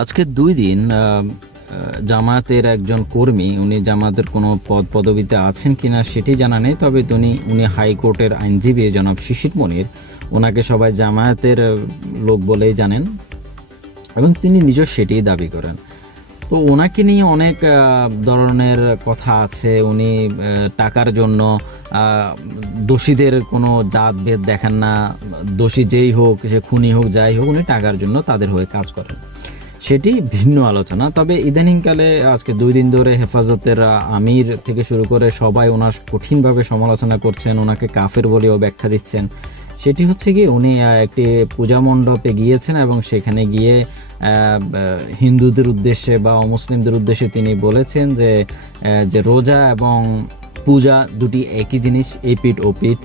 আজকে দুই দিন জামায়াতের একজন কর্মী, উনি জামায়াতের কোনো পদ পদবিতে আছেন কিনা সেটি জানা নেই, তবে তিনি, উনি হাইকোর্টের আইনজীবী জনাব শিশির মনির। ওনাকে সবাই জামায়াতের লোক বলেই জানেন এবং তিনি নিজেও সেটিই দাবি করেন। তো ওনাকে নিয়ে অনেক ধরনের কথা আছে। উনি টাকার জন্য দোষীদের কোনো জাত ভেদ দেখেন না। দোষী যেই হোক, সে খুনি হোক, যাই হোক, উনি টাকার জন্য তাদের হয়ে কাজ করেন। সেটি ভিন্ন আলোচনা। তবে ইদানিংকালে, আজকে দুই দিন ধরে হেফাজতের আমির থেকে শুরু করে সবাই ওনার কঠিনভাবে সমালোচনা করছেন, ওনাকে কাফের বলেও ব্যাখ্যা দিচ্ছেন। সেটি হচ্ছে কি, উনি একটি পূজা মণ্ডপে গিয়েছেন এবং সেখানে গিয়ে হিন্দুদের উদ্দেশ্যে বা অমুসলিমদের উদ্দেশ্যে তিনি বলেছেন যে যে রোজা এবং পূজা দুটি একই জিনিস এপিট ওপিট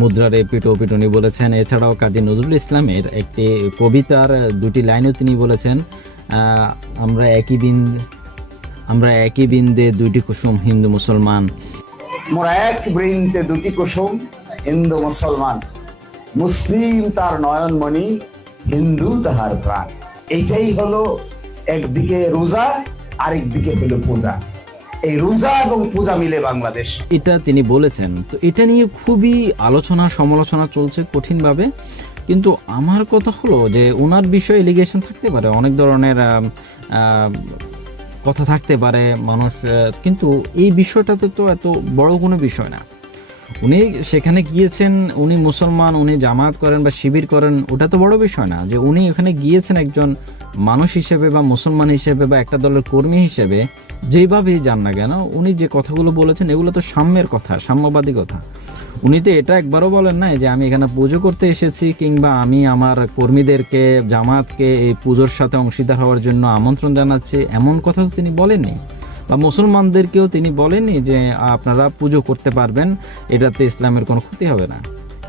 মুদ্রার এপিট ওপিট উনি বলেছেন। এছাড়াও কাজী নজরুল ইসলামের একটি কবিতার দুটি লাইনও তিনি বলেছেন আমরা একই বিন আমরা একই বিন্দে দুইটি কুসুম হিন্দু মুসলমান। মোরা এক বৃন্তে দুটি কুসুম হিন্দু মুসলমান। মুসলিম তার নয়নমণি হিন্দু তাহার প্রাণ। এইটাই হলো একদিকে রোজা আরেকদিকে হলো পূজা। এই রোজা এবং পূজা মিলে বাংলাদেশ। এটা তিনি বলেছেন। তো এটা নিয়ে খুবই আলোচনা সমালোচনা চলছে কঠিনভাবে। কিন্তু আমার কথা হলো যে ওনার বিষয়ে এলিগেশন থাকতে পারে, অনেক ধরনের কথা থাকতে পারে মানুষ কিন্তু এই বিষয়টাতে তো এত বড় কোনো বিষয় না। উনি সেখানে গিয়েছেন, উনি মুসলমান, উনি জামায়াত করেন বা শিবির করেন, ওটা তো বড় বিষয় না। যে উনি এখানে গিয়েছেন একজন মানুষ হিসেবে বা মুসলমান হিসেবে বা একটা দলের কর্মী হিসেবে যেভাবেই যান না কেন, উনি যে কথাগুলো বলেছেন, এগুলো তো সাম্যের কথা, সাম্যবাদী কথা। উনি তো এটা একবারও বলেন না যে আমি এখানে পুজো করতে এসেছি কিংবা আমি আমার কর্মীদেরকে, জামাতকে এই পুজোর সাথে অংশীদার হওয়ার জন্য আমন্ত্রণ জানাচ্ছি। এমন কথা তো তিনি বলেননি। বা মুসলমানদেরকেও তিনি বলেননি যে আপনারা পুজো করতে পারবেন, এটাতে ইসলামের কোনো ক্ষতি হবে না।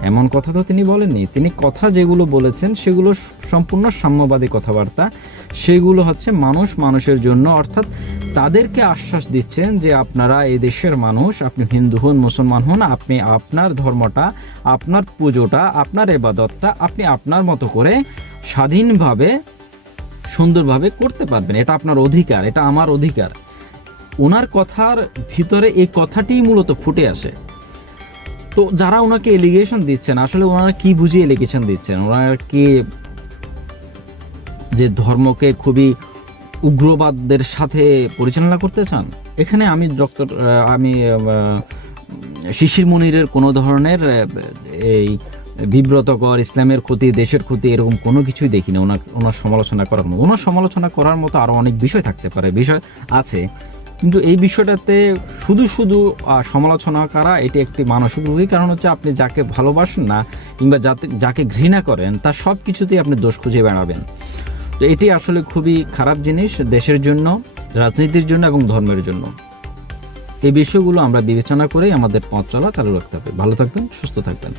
এমন কথা তো তিনি বলেননি। তিনি কথা যেগুলো বলেছেন, সেগুলো সম্পূর্ণ সাম্যবাদী কথাবার্তা। সেগুলো হচ্ছে মানুষ মানুষের জন্য, অর্থাৎ তাদেরকে আশ্বাস দিচ্ছেন যে আপনারা এই দেশের মানুষ, আপনি হিন্দু হন, মুসলমান হন, আপনি আপনার ধর্মটা, আপনার পুজোটা, আপনার এবাদতটা, আপনি আপনার মতো করে স্বাধীনভাবে, সুন্দরভাবে করতে পারবেন। এটা আপনার অধিকার, এটা আমার অধিকার। ওনার কথার ভিতরে এই কথাটিই মূলত ফুটে আসে। তো যারা ওনাকে এলিগেশন দিচ্ছেন, আসলে ওনারা কি বুঝিয়ে এলিগেশন দিচ্ছেন? ওনারা কি যে ধর্মকে খুবই উগ্রবাদদের সাথে পরিচালনা করতে চান? এখানে আমি ডক্টর আমি শিশির মনিরের কোনো ধরনের এই বিব্রতকর, ইসলামের ক্ষতি, দেশের ক্ষতি এরকম কোনো কিছুই দেখি না ওনার ওনার সমালোচনা করার মতো, ওনার সমালোচনা করার মতো আরও অনেক বিষয় থাকতে পারে, বিষয় আছে। কিন্তু এই বিষয়টাতে শুধু শুধু সমালোচনা করা, এটি একটি মানসিক রোগী কারণ হচ্ছে আপনি যাকে ভালোবাসেন না, কিংবা যাতে, যাকে ঘৃণা করেন, তার সব কিছুতেই আপনি দোষ খুঁজে বেড়াবেন। তো এটি আসলে খুবই খারাপ জিনিস দেশের জন্য, রাজনীতির জন্য এবং ধর্মের জন্য। এই বিষয়গুলো আমরা বিবেচনা করেই আমাদের পথ চলা চালু রাখতে হবে। ভালো থাকবেন, সুস্থ থাকবেন।